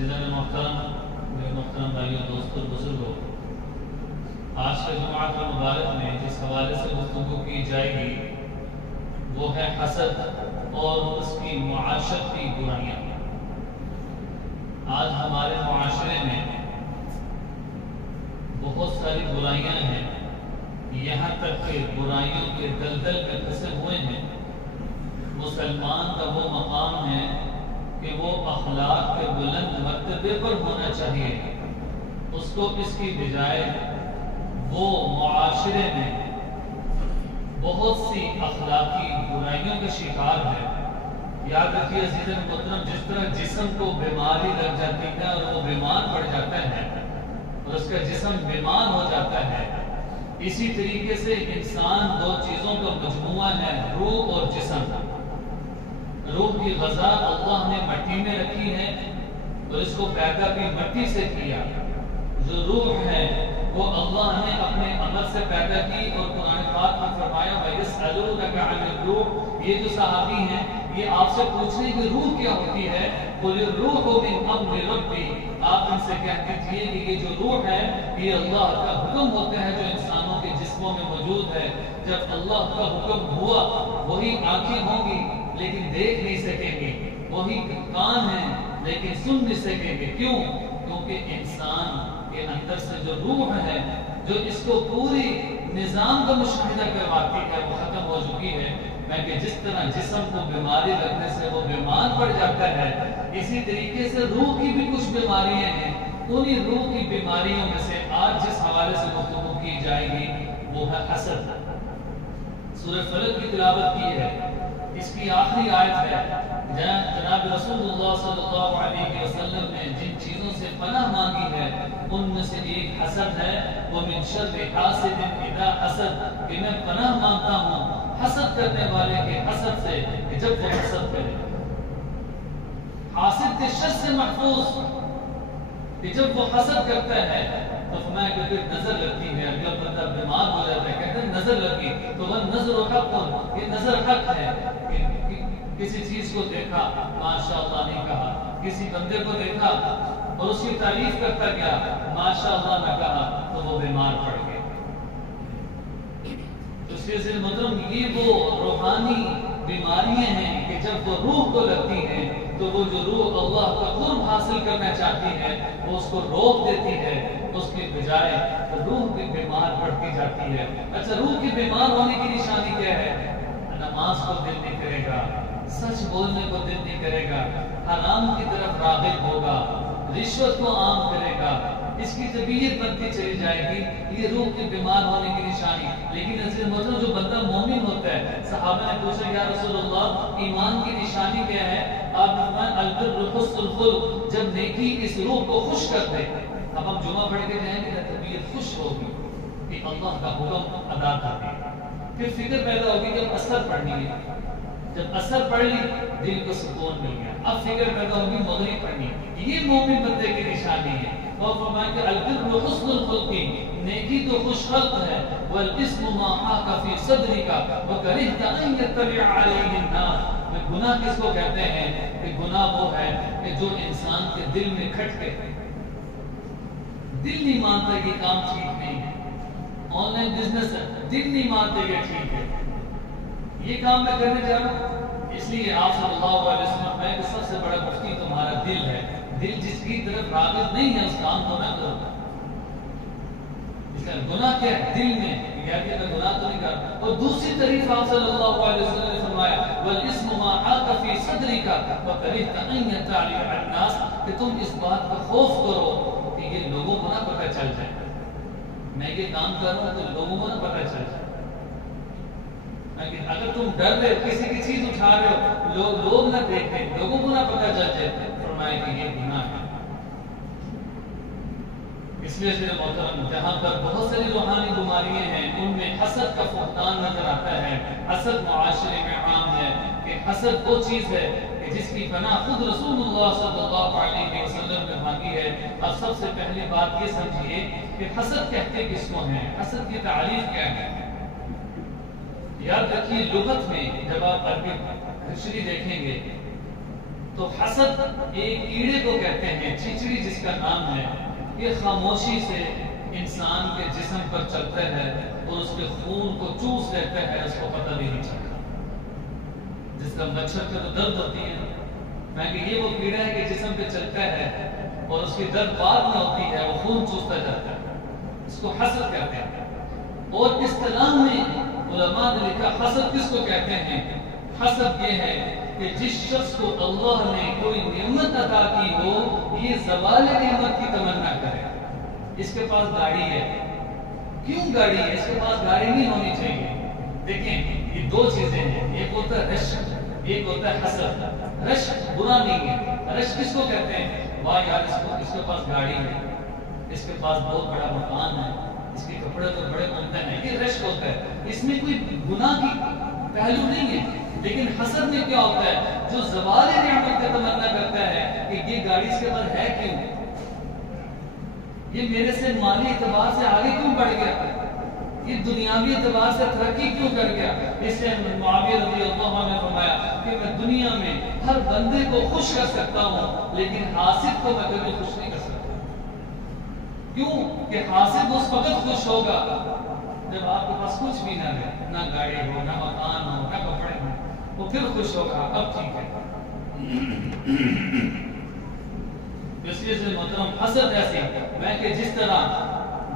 عزیزان محترم، میرے محترم بھائیوں، دوستوں، بزرگوں، آج کے جمعہ مبارک میں جس حوالے سے گفتگو کی جائے گی وہ ہے حسد اور اس کی معاشرت کی برائیاں۔ آج ہمارے معاشرے میں بہت ساری برائیاں ہیں، یہاں تک کہ برائیوں کے دلدل میں پھنسے ہوئے ہیں۔ مسلمان کا وہ مقام ہے کہ وہ اخلاق کے بلند مرتبے پر ہونا چاہیے، اس کو اس کی بجائے وہ معاشرے میں بہت سی اخلاقی برائیوں کا شکار ہے۔ یاد رکھیے عزیز محترم، جس طرح جسم کو بیماری لگ جاتی ہے اور وہ بیمار پڑ جاتا ہے اور اس کا جسم بیمار ہو جاتا ہے، اسی طریقے سے انسان دو چیزوں کا مجموعہ ہے، روح اور جسم۔ روح کی غذا اللہ نے مٹی میں رکھی ہے اور اس کو پیدا بھی مٹی سے کیا۔ جو روح ہے وہ اللہ نے اپنے عمل سے پیدا کی، اور قرآن پاک میں فرمایا وَيَسْأَلُونَكَ عَنِ الرُّوحِ، یہ جو صحابی ہیں یہ آپ سے پوچھ رہے ہیں کہ روح کیا ہوتی ہے؟ قُلِ الرُّوحُ مِنْ أَمْرِ رَبِّي، آپ ان سے کہہ دیجئے کہ یہ جو روح ہے یہ اللہ کا حکم ہوتا ہے جو انسانوں کے جسموں میں موجود ہے۔ جب اللہ کا حکم ہوا، وہی آنکھیں ہوں گی لیکن دیکھ نہیں سکیں گے، وہی کان ہیں لیکن سن نہیں سکیں گے۔ کیوں؟ کیونکہ انسان کے اندر سے جو روح ہے، جو اس کو پوری نظام کا مشاہدہ کرواتی ہے، وہ ختم ہو چکی ہے۔ میں کہ جس طرح جسم کو بیماری لگنے سے وہ بیمار پڑ جاتا ہے، اسی طریقے سے روح کی بھی کچھ بیماریاں ہیں۔ انہی روح کی بیماریوں میں سے آج جس حوالے سے گفتگو کی جائے گی وہ ہے حسد۔ سورہ فلق کی تلاوت کی ہے، اس کی آخری آیت ہے جناب رسول اللہ صلی اللہ علیہ وسلم نے جن چیزوں سے پناہ مانگی ہے ان میں سے ایک حسد ہے۔ وَمِن شَرِّ حَاسِدٍ إِذَا حَسَدَ، کہ میں پناہ مانگتا ہوں حسد کرنے والے کے حسد سے کہ جب وہ حسد کرے۔ حاسد کے شر سے محفوظ کہ جب وہ حسد کرتا ہے تو فرمایا کہ پھر نظر لگتی ہے، اگلا بندہ بیمار ہو جاتا ہے، کہتے ہیں نظر لگی تو وہ نظر حق، یہ نظر حق ہے کہ کسی چیز کو دیکھا ماشاءاللہ نہیں کہا، کسی بندے کو دیکھا اور اس کی تعریف کرتا گیا ماشاءاللہ نہ کہا تو وہ بیمار پڑ گیا۔ تو اس لیے مطلب یہ وہ روحانی بیماریاں ہیں کہ جب وہ روح کو لگتی ہیں تو وہ جو روح اللہ کا قرب حاصل کرنا چاہتی ہے وہ اس کو روک دیتی ہے، اس کی بجائے روح بھی بیمار پڑتی جاتی ہے۔ اچھا، روح کی بیمار ہونے کی نشانی کیا ہے؟ نماز کو دل نہیں کرے گا، سچ بولنے کو دل نہیں کرے گا، حرام کی طرف راغب ہوگا، رشوت کو عام کرے گا، اس کی طبیعت بنتی چلی جائے گی۔ یہ روح کے بیمار ہونے کی نشانی۔ لیکن عزیز محترم، جو بندہ مومن ہوتا ہے، صحابہ نے پوچھا یا رسول اللہ ایمان کی نشانی کیا ہے؟ آپ نے فرمایا البر حسن الخلق، جب نیکی اس روح کو خوش کر دے۔ اب ہم جمعہ پڑھ کے جائیں گے تو طبیعت خوش ہوگی کہ اللہ کا حکم ادا کر دے، پھر فکر پیدا ہوگی کہ اب اثر پڑھنی ہے، جب اثر پڑھ لی دل کو سکون مل گیا، اب فکر پیدا ہوگی مغرب پڑھنی ہے۔ یہ مومن بندے کی نشانی ہے۔ اور فرمایا کہ البر حسن الخلق، نیکی تو خوش خلق ہے، والاسم ما حاک فی صدرک وکرہت ان یطلع علیہ الناس، گناہ کس کو کہتے ہیں؟ کہ گناہ وہ ہے کہ جو انسان کے دل میں کھٹکے، دل نہیں مانتا یہ کام ٹھیک نہیں ہے، آن لائن بزنس ہے، دل نہیں مانتے یہ ٹھیک ہے، یہ کام میں کرنے جا رہا ہوں۔ اس لیے آپ صلی اللہ علیہ وسلم میں کہ سب سے بڑا مفتی تمہارا دل ہے، دل جس کی طرف راغب نہیں ہے اس کام کو میں کروں گا۔ اس کا گناہ کیا ہے؟ دل میں کہ میں گناہ تو نہیں کرتا۔ اور دوسری طریق آپ صلی اللہ علیہ وسلم نے فرمایا والاسم ما حاک فی صدرک وکرہت ان یطلع الناس، کہ تم اس بات کا خوف کرو کہ یہ لوگوں کو نہ پتہ چل جائے، میں یہ کام کر رہا ہوں تو لوگوں کو نہ پتہ چل جائے۔ اگر تم ڈر رہے کسی کی چیز اٹھا رہے ہو لوگ نہ دیکھیں، لوگوں کو نہ پتہ چل جائے، فرمایا کہ یہ گناہ ہے۔ اس لیے سے محترم، جہاں پر بہت ساری روحانی بیماریاں ہیں ان میں حسد کا فقدان نظر آتا ہے۔ حسد معاشرے میں عام ہے کہ حسد وہ چیز ہے کہ جس کی پناہ خود رسول اللہ صلی اللہ علیہ وسلم نے مانگی ہے۔ اب سب سے پہلی بات یہ سمجھیے کہ حسد کہتے کس کو ہیں، حسد کی تعریف کیا ہے؟ یاد رکھیے لغت میں جب آپ عربی ڈکشنری دیکھیں گے تو حسد ایک کیڑے کو کہتے ہیں، چچڑی جس کا نام ہے، یہ خاموشی سے انسان کے جسم پر چلتا ہے اور اس کے خون کو چوس لیتا ہے، اس کو پتہ بھی نہیں چلتا۔ جس کا مچھر پہ تو درد ہوتی ہے، میں کہ یہ وہ کیڑا ہے کہ جسم پہ چلتا ہے اور اس کی درد بعد میں ہوتی ہے، وہ خون چوستا جاتا ہے، اس کو حسد کہتے ہیں۔ اور اصطلاح میں علماء نے لکھا حسد کس کو کہتے ہیں؟ حسد یہ ہے کہ جس شخص کو اللہ نے کوئی نعمت عطا کی ہو، یہ زوال نعمت کی تمنا کرے۔ اس کے پاس گاڑی ہے، کیوں گاڑی ہے؟ اس کے پاس گاڑی نہیں ہونی چاہیے۔ دیکھیں یہ دو چیزیں ہیں، ایک ہوتا ہے رشک، ایک ہوتا ہے حسد۔ رشک برا نہیں ہے، رشک کس کو کہتے ہیں؟ واہ یار اس کے پاس گاڑی ہے، اس کے پاس بہت بڑا مکان ہے، اس کے کپڑے تو بڑے عمدہ ہیں، یہ رشک ہوتا ہے، اس میں کوئی گناہ کی پہلو نہیں ہے۔ لیکن حسد میں کیا ہوتا ہے؟ جو زوال نعمت کی تمنا کرتا ہے کہ یہ گاڑی اس کے پاس ہے کیوں، یہ میرے سے مالی اعتبار سے آگے کیوں بڑھ گیا، یہ دنیاوی اعتبار سے ترقی کیوں کر گیا۔ اس لیے معاویہ رضی اللہ عنہ نے فرمایا کہ میں دنیا میں ہر بندے کو خوش کر سکتا ہوں، لیکن حاسد کو میں کبھی خوش نہیں کر سکتا۔ کیوں کہ حاسد اس وقت خوش ہوگا جب آپ کے پاس کچھ بھی نہ رہے، نہ گاڑی ہو، نہ مکان ہو، نہ کپڑے ہو، وہ پھر خوش ہوگا، اب ٹھیک ہے۔ اس لیے سے محترم حسد ایسی میں کہ جس طرح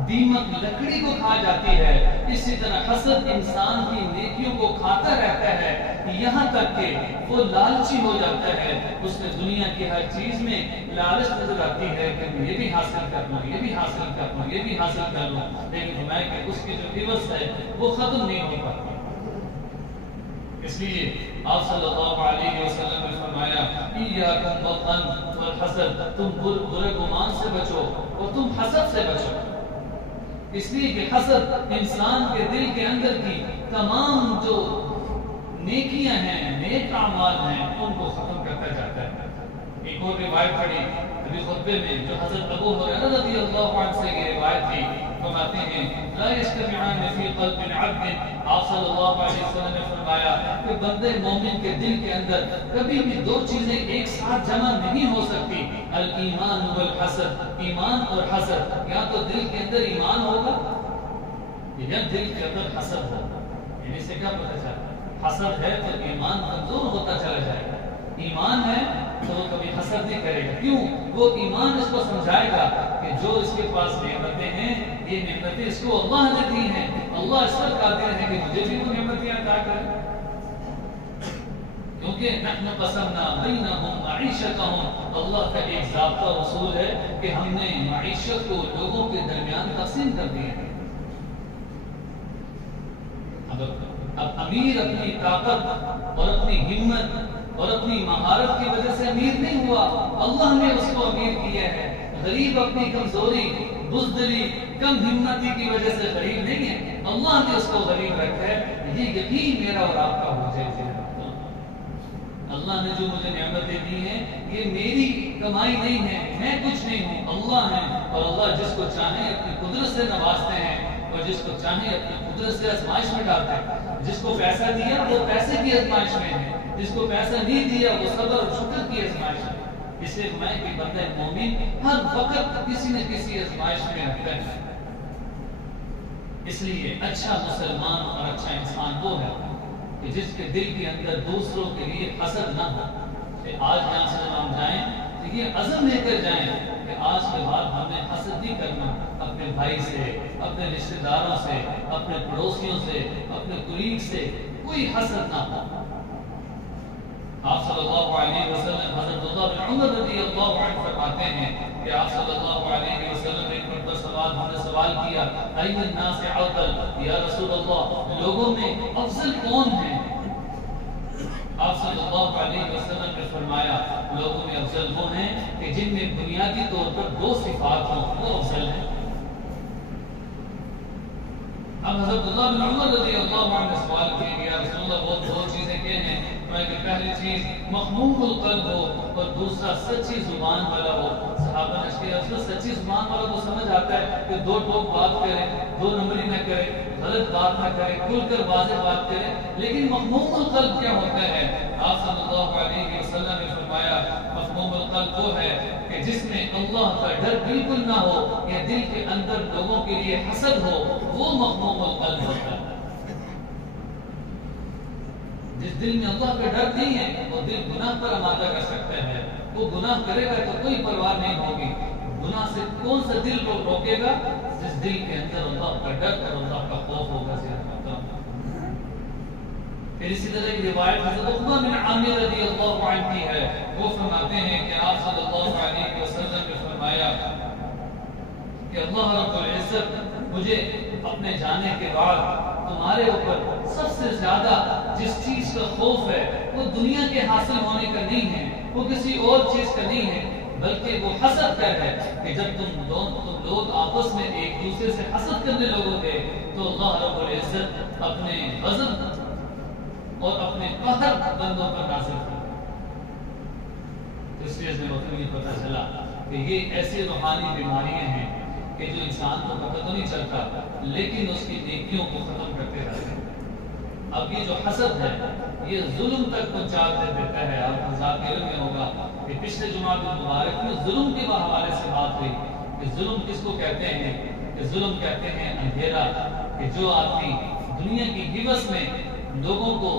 دیمک لکڑی کو کھا جاتی ہے، اسی طرح حسد انسان کی نیکیوں کو کھاتا رہتا ہے، یہاں تک کہ وہ لالچی ہو جاتا ہے۔ اس نے دنیا کی ہر چیز میں لالچ نظر آتی ہے کہ میں یہ بھی حاصل کر لوں، یہ بھی حاصل کر لوں، یہ بھی حاصل کر لوں، لیکن میں کہ اس کی جو عوض ہے وہ ختم نہیں ہو پاتی۔ اس لیے آپ صلی اللہ علیہ وسلم نے فرمایا ایاکم والظن والحسد، تم برے گمان سے بچو اور تم حسد سے بچو۔ اس لیے کہ حسد انسان کے دل کے اندر کی تمام جو نیکیاں ہیں، نیک اعمال ہیں، ان کو ختم کرتا جاتا ہے۔ ایک اور روایت پڑھی ابھی خطبے میں جو حضرت ابو ہریرہ رضی اللہ عنہ سے یہ روایت تھی، فرماتے ہیں لا یجتمعان فی قلب عبد، آپ صلی اللہ علیہ وسلم نے فرمایا کہ بندے مومن کے دل کے اندر کبھی بھی دو چیزیں ایک ساتھ جمع نہیں ہو سکتی، الایمان والحسد، ایمان اور حسد۔ یا تو دل کے اندر ایمان ہوگا یا دل کے اندر حسد ہوگا۔ یعنی سے کیا پتہ چلا؟ حسد ہے تو ایمان کمزور ہوتا چلا جائے گا، ایمان ہے تو وہ کبھی حسد نہیں کرے گا۔ کیوں؟ وہ ایمان اس کو سمجھائے گا کہ جو اس کے پاس نعمتیں ہیں، یہ نعمتیں اس کو اللہ نے دی ہیں، اللہ اس پر قادر ہے کہ مجھے بھی وہ نعمتیں عطا کرے، کیونکہ نحن قسمنا بینہم معیشتہم، اللہ کا ایک ضابطہ اصول ہے کہ ہم نے معیشت کو لوگوں کے درمیان تقسیم کر دیا ہے۔ اب امیر اپنی طاقت اور اپنی ہمت اور اپنی مہارت کی وجہ سے امیر نہیں ہوا، اللہ نے اس کو امیر کیا ہے۔ غریب اپنی کمزوری، بزدلی، کم ہمتی کی وجہ سے غریب نہیں ہے، اللہ نے اس کو غریب رکھا ہے۔ یہ یقین میرا اور آپ کا ہو جائے، اللہ نے جو مجھے نعمتیں دی ہیں یہ میری کمائی نہیں ہے، میں کچھ نہیں ہوں، اللہ ہے، اور اللہ جس کو چاہے اپنی قدرت سے نوازتے ہیں اور جس کو چاہے اپنی قدرت سے آزمائش میں ڈالتے ہیں۔ جس کو پیسہ دیا وہ پیسے کی آزمائش میں ہے، جس کو پیسہ نہیں دیا وہ صبر اور شکر کی آزمائش میں۔ اس لیے میں کہ بندہ مومن ہر وقت کسی نہ کسی آزمائش میں رہتا ہے۔ اس لیے اچھا مسلمان اور اچھا انسان وہ ہے کہ جس کے دل کے اندر دوسروں کے لیے حسد نہ ہو۔ کہ آج یہاں سے جب ہم جائیں تو یہ عزم لے کر جائیں کہ آج کے بعد ہمیں حسد نہیں کرنا، اپنے بھائی سے، اپنے رشتہ داروں سے، اپنے پڑوسیوں سے، اپنے قریب سے کوئی حسد نہ ہو۔ آپ صلی اللہ علیہ وسلم حضرت عبداللہ بن عمر رضی اللہ عنہ فرماتے ہیں کہ آپ صلی اللہ علیہ وسلم نے ایک مرتبہ ہم نے سوال کیا ای الناس افضل، یا رسول اللہ لوگوں میں افضل کون ہیں؟ آپ صلی اللہ علیہ وسلم نے فرمایا لوگوں میں افضل وہ ہیں کہ جن میں بنیادی طور پر دو صفات ہوں، وہ افضل ہیں۔ اب حضرت عبداللہ بن عمر رضی اللہ عنہ نے سوال کیا کہ یا رسول اللہ وہ دو چیزیں کیا ہیں؟ کہ پہلی چیز مخموم القلب ہو اور دوسرا سچی زبان والا ہو۔ صحابہ نے سچی سچی زبان والا کو سمجھ آتا ہے کہ دو ٹوک بات کرے، دو نمبری نہ کرے، غلط بات نہ کرے، کھل کر واضح بات کرے. لیکن مفہوم القلب کیا ہوتا ہے؟ آپ صلی اللہ علیہ وسلم نے فرمایا مفہوم القلب وہ ہے کہ جس میں اللہ کا ڈر بالکل نہ ہو یا دل کے اندر لوگوں کے لیے حسد ہو، وہ مفہوم القلب ہوتا ہے. جس دل میں اللہ کا ڈر نہیں ہے وہ دل گناہ پر آمادہ کر سکتا ہے. وہ گناہ کرے گا تو کوئی پرواہ نہیں ہوگی. گناہ سے کون سا دل کو روکے گا؟ جس دل کے اندر اللہ کا ڈر اور اللہ کا خوف ہوگا. پھر اسی طرح کی روایت حضرت عقبہ بن عامر رضی اللہ عنہ کی ہے. وہ فرماتے ہیں کہ آپ صلی اللہ علیہ وسلم نے فرمایا کہ اللہ رب العزت مجھے اپنے جانے کے بعد تمہارے اوپر سب سے زیادہ جس چیز کا خوف ہے وہ دنیا کے حاصل ہونے کا نہیں ہے، وہ کسی اور چیز کا نہیں ہے، بلکہ وہ حسد کا ہے کہ جب تم لوگ آپس میں ایک دوسرے سے حسد کرنے لگو گے تو اللہ رب العزت اپنے غضب اور اپنے قہر بندوں پر نازل کر. اس لیے مطلب یہ پتہ چلا کہ یہ ایسی روحانی بیماریاں ہیں کہ جو انسان کو پتہ تو نہیں چلتا لیکن اس کی نیکیوں کو ختم کرتے رہتے ہیں. اب یہ جو حسد ہے یہ ظلم تک پہنچا دیتا ہے. آپ ذاکر میں ہوگا کہ پچھلے جمعہ مبارک میں ظلم کے حوالے سے بات ہوئی کہ ظلم کس کو کہتے ہیں؟ کہ ظلم کہتے ہیں اندھیرا، کہ جو آدمی دنیا کی حوث میں لوگوں کو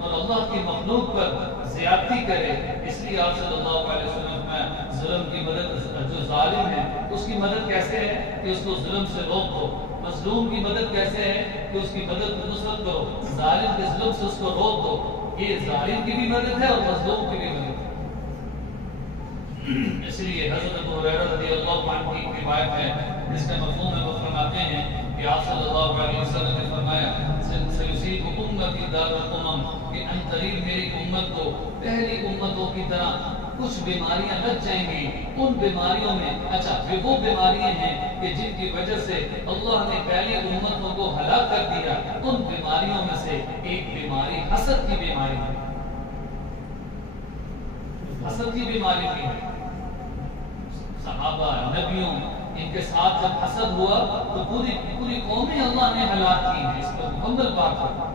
اور اللہ کی مخلوق پر زیادتی کرے. اس لیے آپ صلی اللہ علیہ وسلم میں ظلم کی مدد، جو ظالم ہے اس کی مدد کیسے ہے کہ اس کو ظلم سے روک دو. مظلوم کی مدد کیسے ہے کہ اس کی مدد کو نصرت کرو. ظالم کے ظلم سے اس کو روک دو. یہ ظالم کی بھی مدد ہے اور مظلوم کی بھی مدد ہے. اس لیے حضرت ابو ہریرہ رضی اللہ عنہ کی روایت ہے جس کا مفہوم ہے. وہ فرماتے ہیں کہ آپ صلی اللہ علیہ وسلم نے فرمایا سیصیب امتی دار الامم، کہ ان قریب میری امت کو پہلی امتوں کی طرح کچھ بیماریاں لگ جائیں گی. ان بیماریوں میں وہ بیماریاں ہیں کہ جن کی وجہ سے اللہ نے پہلی امتوں کو ہلاک کر دیا. ان بیماریوں میں سے ایک بیماری حسد کی بیماری ہے. حسد کی بیماری بھی ہے. صحابہ نبیوں ان کے ساتھ جب حسد ہوا تو پوری قومیں اللہ نے ہلاک کی ہیں. اس پر مکمل بات ہے.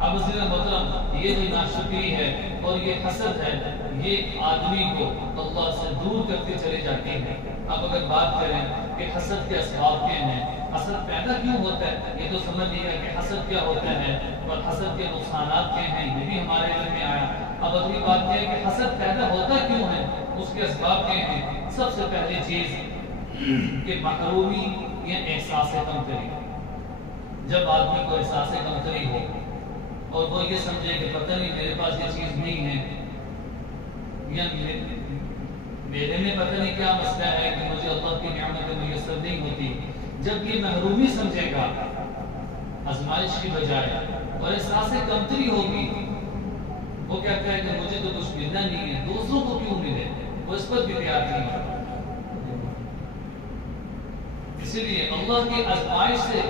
اب عزیز محترم یہ جو ناشکری ہے اور یہ حسد ہے یہ آدمی کو اللہ سے دور کرتے چلے جاتے ہیں. اب اگر بات کریں کہ حسد کے اسباب کیا ہیں، حسد پیدا کیوں ہوتا ہے، یہ تو سمجھ لیا کہ حسد کیا ہوتا ہے اور حسد کے نقصانات کیا ہیں، یہ بھی ہمارے علم میں آیا. اب اگلی بات یہ ہے کہ حسد پیدا ہوتا کیوں ہے، اس کے اسباب کیا ہیں. سب سے پہلی چیز کہ محرومی یا احساس کمتری. جب آدمی کو احساس کمتری ہو اور وہ یہ سمجھے کہ پتہ نہیں میرے پاس یہ چیز نہیں ہے یا میرے میں پتہ نہیں کیا مسئلہ ہے کہ مجھے اللہ کی نعمت میسر نہیں ہوتی، جب یہ محرومی سمجھے گا آزمائش کی بجائے اور احساس کمتری ہوگی، وہ کہتا ہے کہ مجھے تو کچھ ملنا نہیں ہے، دوسروں کو کیوں ملے، وہ اس پر بھی تیار نہیں ہوتا. اسی لیے اللہ کی آزمائش سے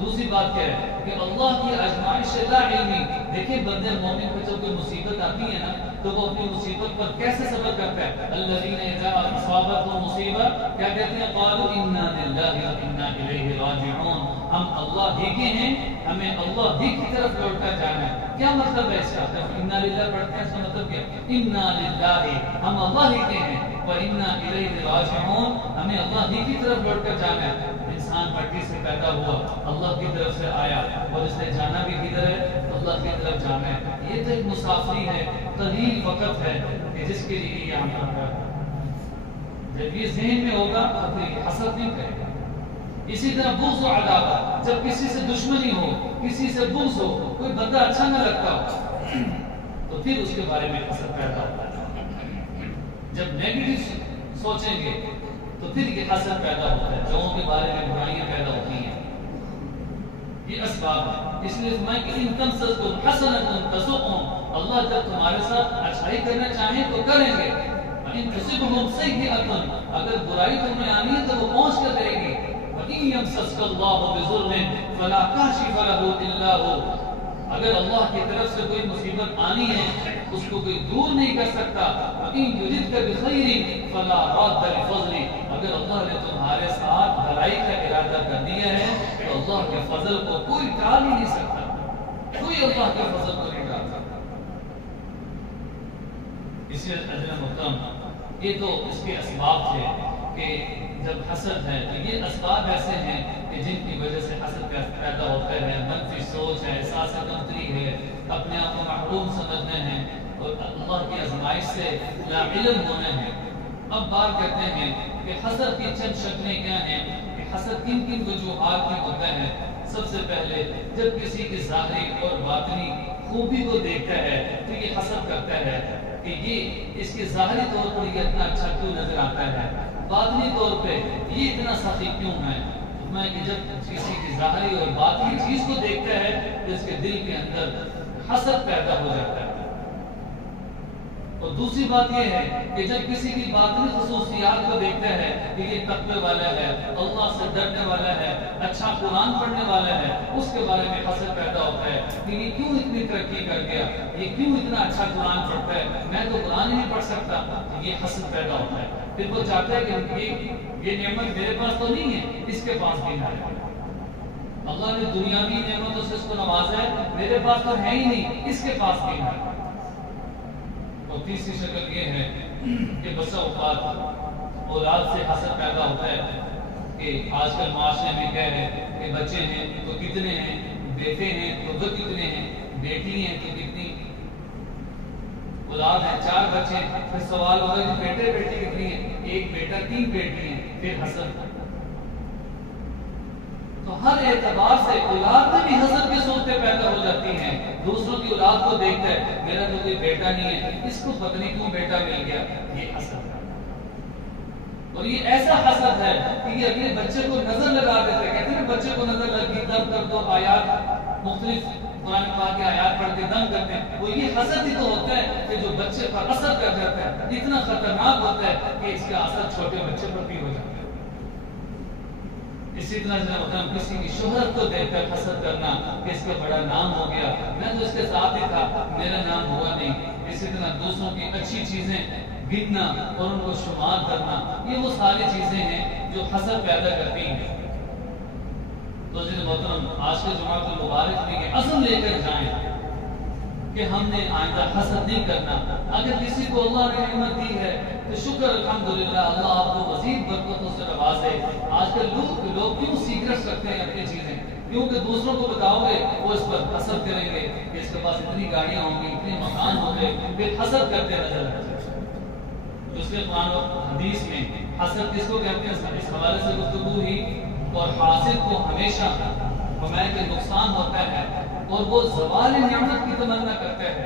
دوسری بات کیا ہے کہ اللہ کی آزمائش سے لا علمی. دیکھیں بندے مومن پر جب کوئی مصیبت آتی ہے نا تو وہ اپنی مصیبت پر کیسے صبر کرتا ہے. الذین اذا اصابتهم مصیبہ کیا کہتے ہیں؟ قالوا انا للہ وانا الیہ راجعون. ہم اللہ ہی کے ہیں، ہمیں اللہ ہی کی طرف لوٹ کر جانا ہے. کیا مطلب ہے اس کا؟ جب انا للہ پڑھتے ہیں اس کا مطلب کیا؟ انا للہ، ہم اللہ ہی کے ہیں، وانا الیہ راجعون، ہمیں اللہ ہی کی طرف لوٹ کر جانا ہے. انسان مٹی سے پیدا ہوا، اللہ کی طرف سے آیا اور اس نے جانا بھی کدھر ہے؟ اللہ کی طرف جانا ہے. یہ تو ایک مسافری ہے، قلیل وقت ہے کہ جس کے لیے یہ عمل ہے. جب یہ ذہن میں ہوگا تو پھر حسد نہیں کرے گا. اسی طرح بغض و عداوت، جب کسی سے دشمنی ہو، کسی سے بغض ہو، کوئی بندہ اچھا نہ لگتا ہو تو پھر اس کے بارے میں حسد پیدا ہوتا ہے. جب نیگیٹو سوچیں گے تو پھر یہ حسد پیدا ہوتا ہے، لوگوں کے بارے میں برائیاں پیدا ہوتی ہیں. یہ اسباب ہے. اس لیے فرمایا کہ ان تمسسکم حسنۃ تسؤہم، اللہ جب تمہارے ساتھ اچھائی کرنا چاہیں تو کریں گے. ان تصبہم سیئۃ، اگر برائی تمہیں آنی ہے تو وہ پہنچ کر دے گی. وَإِن يَمْسَسْكَ اللَّهُ بِضُرٍّ فَلَا كَاشِفَ لَهُ إِلَّا هُوَ، اگر اللہ کی طرف سے کوئی مصیبت آنی ہے اس کو کوئی دور نہیں کر سکتا. ان یردک بخیر فلا راد لفضل، اگر اللہ نے تمہارے ساتھ بھلائی کا ارادہ کر دیا ہے تو اللہ کے فضل کو کوئی ٹال ہی نہیں سکتا، کوئی اللہ کے فضل کو نہیں ٹال سکتا. اسی عزیز محترم، یہ تو اس کے اسباب تھے کہ جب حسد ہے تو یہ اسباب ایسے ہیں کہ جن کی وجہ سے حسد پیدا ہوتا ہے. منفی سوچ ہے، احساس کمتری ہے، اپنے آپ کو محروم سمجھنے ہیں اور اللہ کی آزمائش سے لا علم ہونا ہے. اب بات کرتے ہیں کہ حسد کی چند شکلیں کیا ہیں، کہ حسد کن کن وجوہات میں ہوتا ہے. سب سے پہلے جب کسی کی ظاہری اور باطنی خوبی کو دیکھتا ہے تو یہ حسد کرتا ہے کہ یہ اس کے ظاہری طور پر یہ اتنا اچھا کیوں نظر آتا ہے، باطنی طور پہ یہ اتنا سخی کیوں ہے. میں کہ جب کسی کی ظاہری اور باطنی چیز کو دیکھتا ہے تو اس کے دل کے اندر حسد پیدا ہو جاتا ہے. اور دوسری بات یہ ہے کہ جب کسی کی باطنی خصوصیات کو دیکھتا ہے کہ یہ تقوی والا ہے، اللہ سے ڈرنے والا ہے، اچھا قرآن پڑھنے والا ہے، اس کے بارے میں حسد پیدا ہوتا ہے کہ یہ کیوں اتنی ترقی کر گیا، یہ کیوں اتنا اچھا قرآن پڑھتا ہے، میں تو قرآن ہی نہیں پڑھ سکتا. یہ حسد پیدا ہوتا ہے. پھر وہ چاہتا ہے کہ یہ نعمت میرے پاس تو نہیں ہے، اس کے پاس بھی ہے. اللہ نے دنیاوی نعمتوں سے اس کو نوازا ہے، میرے پاس تو ہے ہی نہیں، اس کے پاس بھی ہے. اور تیسری شکل یہ ہے کہ بسا اوقات اولاد سے حسد پیدا ہوتا ہے کہ آج کل معاشرے میں کیا ہے کہ بچے ہیں تو کتنے ہیں، بیٹے ہیں تو وہ کتنے ہیں، بیٹی ہیں تو کتنی. اولاد ہے 4 بچے، پھر سوال ہوگا کہ بیٹے بیٹی کتنی ہیں، 1 بیٹا 3 بیٹی ہیں، پھر حسد. تو ہر اعتبار سے اولاد میں بھی حسد کی صورتیں پیدا ہو جاتی ہیں. دوسروں کی اولاد کو دیکھتا ہے، میرا تو کوئی بیٹا نہیں ہے، اس کو پتہ نہیں کیوں بیٹا مل گیا. یہ حسد ہے. اور یہ ایسا حسد ہے کہ یہ اپنے بچے کو نظر لگا دیتے ہیں. کہتے ہیں بچے کو نظر لگی دم کر دو، آیات مختلف قرآن پاک کی آیات پڑھ کے دم کرتے ہیں. وہ یہ حسد ہی تو ہوتا ہے کہ جو بچے پر اثر کر جاتا ہے، اتنا خطرناک ہوتا ہے کہ اس کا اثر چھوٹے بچے پر بھی ہو جاتا ہے. اسی طرح سے کسی کی شہرت کو دیکھ کر حسد کرنا کہ اس کا بڑا نام ہو گیا، میں تو اس کے ساتھ ہی تھا، میرا نام ہوا نہیں. اسی طرح دوسروں کی اچھی چیزیں گننا اور ان کو شمار کرنا، یہ وہ ساری چیزیں ہیں جو حسد پیدا کرتی ہیں. تو عزیز محترم، آج کے جمعہ کو مبارک میں یہ عزم لے کر جائیں کہ ہم نے آئندہ حسد نہیں کرنا. اگر کسی کو اللہ نے نعمت دی ہے تو شکر الحمدللہ، اللہ آپ کو مزید برکتوں سے نوازے. آج کل لوگ کیوں سیکرٹس رکھتے ہیں اپنی چیزیں، کیونکہ دوسروں کو بتاؤ گے وہ اس پر حسد کریں گے کہ اس کے پاس اتنی گاڑیاں ہوں گی، اتنے مکان ہوں گے، پھر حسد کرتے نظر آتے ہیں. دوسرے قرآن و حدیث میں حسد کس کو کہتے ہیں، اس حوالے سے گفتگو ہوئی. اور حاسد کو ہمیشہ فرمایا کہ نقصان ہوتا ہے اور وہ زوال نعمت کی تمنا کرتا ہے.